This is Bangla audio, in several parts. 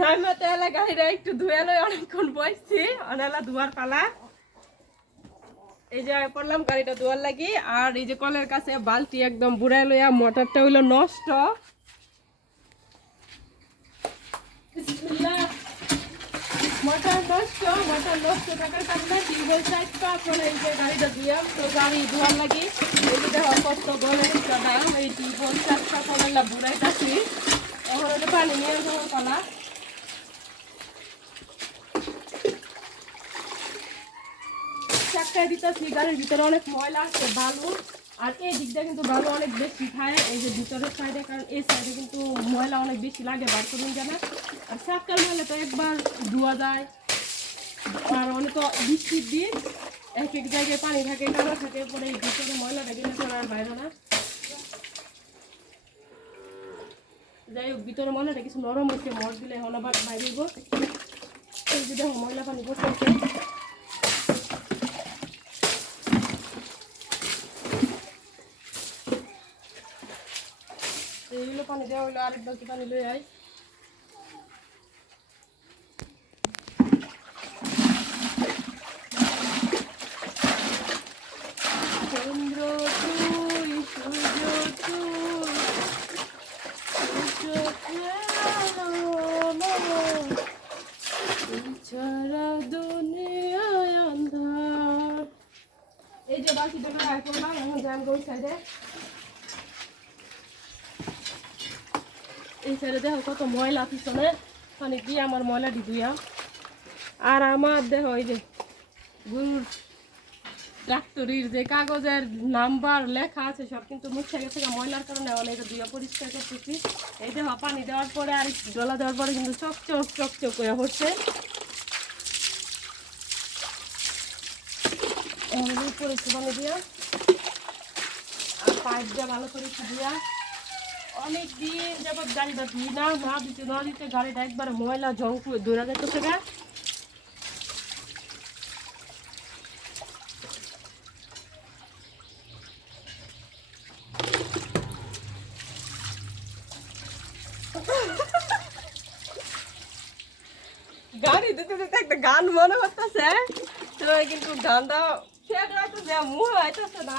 নাইমাতে এলা গাড়িটা একটু ধুয়ে লই অনেকক্ষণ বসছি। অনেলা ধোয়ার পালা। এই যে পড়লাম গাড়িটা ধোয়ার লাগি, আর এই যে কলের কাছে বালতি একদম বুড়াই লইয়া মোটরটা হইল নষ্ট। মোটর নষ্ট মোটর নষ্ট থাকার কারণে টিউবওয়েল সাইড যে গাড়িটা ধুয়াম তো গাড়ি ধোয়ার লাগি। এই যে দাম, এই টিউবওয়েল সাইড তারপরে বুড়াইতাছি এখন পানি নিয়ে যাওয়ার চাক্কায় দিতেছি গাড়ির ভিতরে অনেক ময়লা আছে, বালু। আর এই দিকটা কিন্তু বালু অনেক বেশি খায়। এই যে ভিতরের সাইডে কারণ এই সাইডে কিন্তু ময়লা অনেক বেশি লাগে বার করুন জানা আর চাক্কার ময়লা তো একবার ধোয়া যায়। আর অনেক বৃষ্টির দিন, এক এক জায়গায় পানি থাকে, কাদা থাকে পরে এই ভিতরে ময়লাটা গেলে পরে আর বাইরে না। যাই হোক, ভিতরে ময়লাটা কিছু নরম হচ্ছে মর দিলে এখন আবার বাইরে এই যে দেখো, ময়লা পানি বসে এইগুলো পানি দেওয়া হইল আরেক বালতি পানি দুনিয়ায় আন্ধার এই যে রাখ করলাম এখন যান ওই সাইডে এই সাইডে দেখো কত ময়লা পিছনে। পানি দিয়ে আমার ময়লাটি ধুইয়া আর আমার দেখো এই যে গরুর ট্রাক্টরির যে কাগজের নাম্বার লেখা আছে, সব কিন্তু মুছে গেছে ময়লার কারণে। অনেক ধুইয়া পরিষ্কার করতেছি। এই দেখো, পানি দেওয়ার পরে আর ডলা দেওয়ার পরে কিন্তু চকচক চকচক পড়ছে এমনি পরিষ্কার পানি দিয়া। আর পাইপ দিয়ে ভালো করে দিয়া। অনেক দিন যাবত গাড়িটা ধুই না না দিতে না দিতে গাড়িটা একবার ময়লা, জং করে দৌড়া যেতেছে গা। গাড়ি দিতে দিতে একটা গান মনে তো কিন্তু গানটা শেষ হইতেছে মুখ হইতেছে না।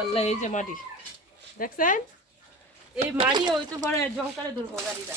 আল্লাহ এই যে মাটি। দেখছেন? এই মাটি তো পারে জঙ্কারে ধরবো গাড়িটা